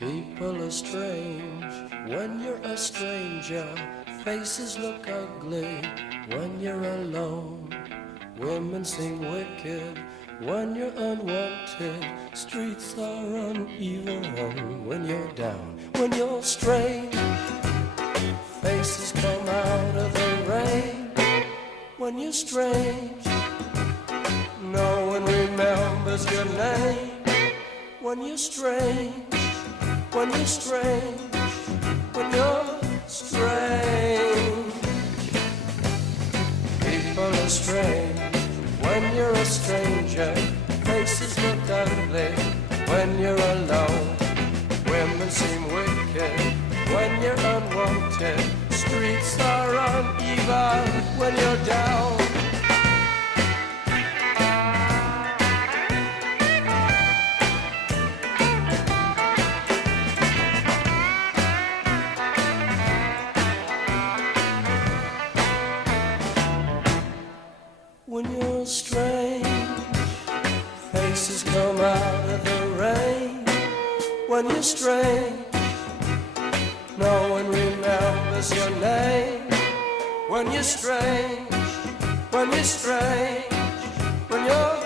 People are strange when you're a stranger. Faces look ugly when you're alone. Women seem wicked when you're unwanted. Streets are uneven when you're down. When you're strange, faces come out of the rain. When you're strange, no one remembers your name. When you're strange, when you're strange, when you're strange. People are strange when you're a stranger. Faces look ugly when you're alone. Women seem wicked when you're unwanted. Streets are uneven when you're down. When you're strange, faces come out of the rain. When you're strange, no one remembers your name. When you're strange, when you're strange, when you're